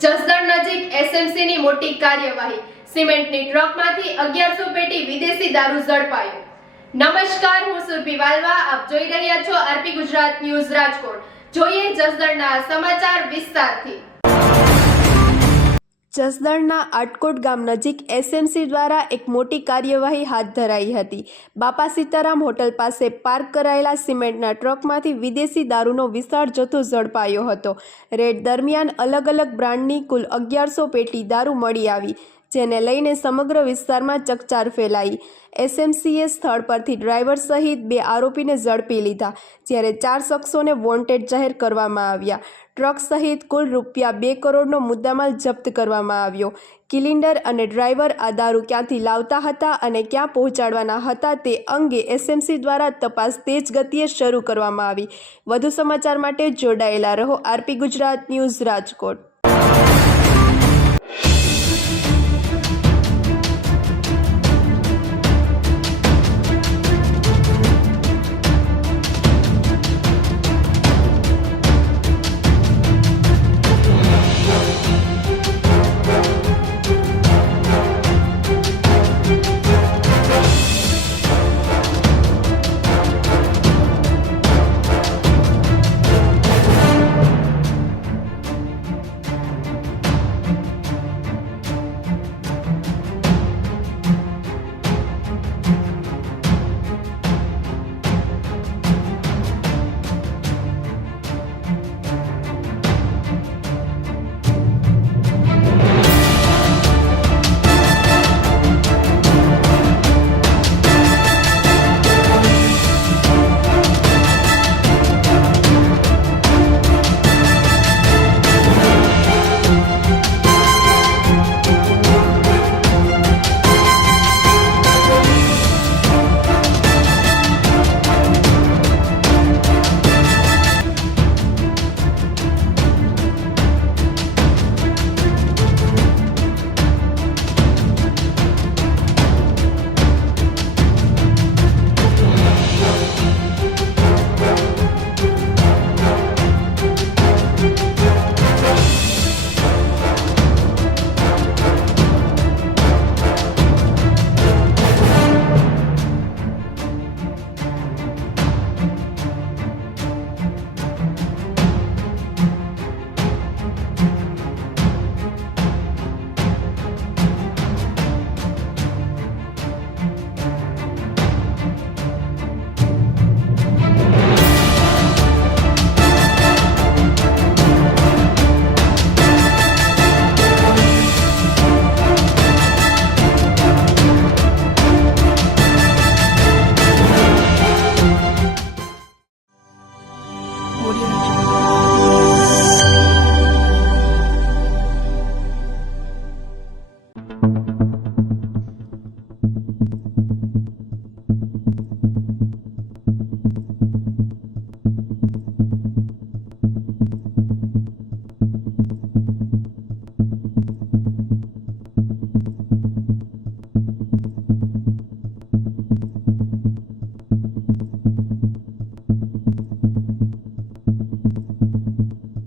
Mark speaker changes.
Speaker 1: જસદણ નજીક એસએમસી ની મોટી કાર્યવાહી. સિમેન્ટની ટ્રકમાંથી અગિયારસો પેટી વિદેશી દારૂ ઝડપાયો. નમસ્કાર, હું સુરભી વાલવા. આપ જોઈ રહ્યા છો આરપી ગુજરાત ન્યૂઝ રાજકોટ. જોઈએ જસદણના સમાચાર વિસ્તારથી. જસદણના આટકોટ ગામ નજીક એસએમસી દ્વારા એક મોટી કાર્યવાહી હાથ ધરાઈ હતી. બાપા સીતારામ હોટલ પાસે પાર્ક કરાયેલા સિમેન્ટના ટ્રકમાંથી વિદેશી દારૂનો વિશાળ જથ્થો ઝડપાયો હતો. રેડ દરમિયાન અલગ અલગ બ્રાન્ડની કુલ અગિયારસો પેટી દારૂ મળી આવી. જેને લઈને સમગ્ર વિસ્તારમાં ચકચાર ફેલાઈ. એસએમસીએ સ્થળ પરથી ડ્રાઈવર સહિત બે આરોપીને ઝડપી લીધા, જ્યારે ચાર શખ્સોને વોન્ટેડ જાહેર કરવામાં આવ્યા. ટ્રક સહિત કુલ રૂપિયા બે કરોડનો મુદ્દામાલ જપ્ત કરવામાં આવ્યો. કિલિન્ડર અને ડ્રાઈવર આ દારૂ ક્યાંથી લાવતા હતા અને ક્યાં પહોંચાડવાના હતા તે અંગે એસએમસી દ્વારા તપાસ તેજ ગતિએ શરૂ કરવામાં આવી. વધુ સમાચાર માટે જોડાયેલા રહો આરપી ગુજરાત ન્યૂઝ રાજકોટ.